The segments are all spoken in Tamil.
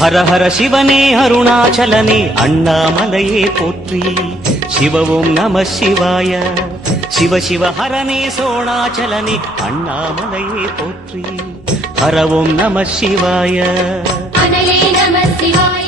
ஹர ஹர சிவனே அருணாச்சலனே அண்ணாமலையே போற்றி சிவவும் நம சிவாய சிவ சிவ ஹரனே சோணாச்சலனே அண்ணாமலையே போற்றி ஹரவும் நம சிவாய அனலே நம சிவாயம் அழலே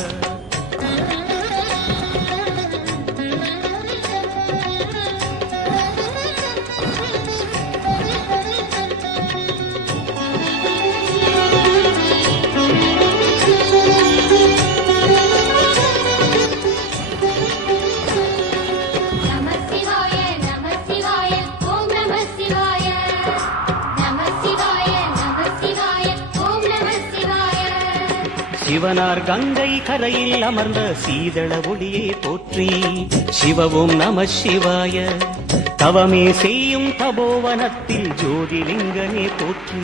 சிவனார் கங்கை கரையில் அமர்ந்த சீதள ஒளியே போற்றி சிவவும் நம சிவாய. தவமே செய்யும் தபோவனத்தில் ஜோதிலிங்கனே போற்றி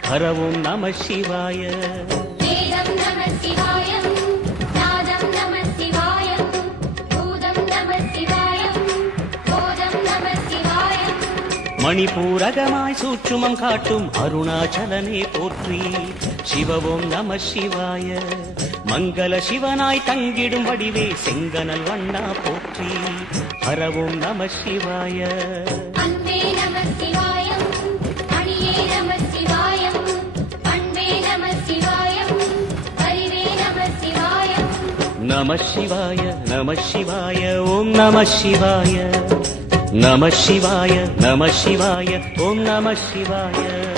ஹரவும் நம சிவாய. மணிபூரகமாய் சூற்றுமம் காட்டும் அருணாச்சலனே போற்றி சிவவும் நம சிவாய. மங்கள சிவனாய் தங்கிடும் வடிவே செங்கனல் வண்ணா போற்றி. ஹரவும் நம சிவாய. நம சிவாய நம சிவாய ஓம் நம சிவாய. நம சிவாய நம சிவாய ஓம் நம சிவாய.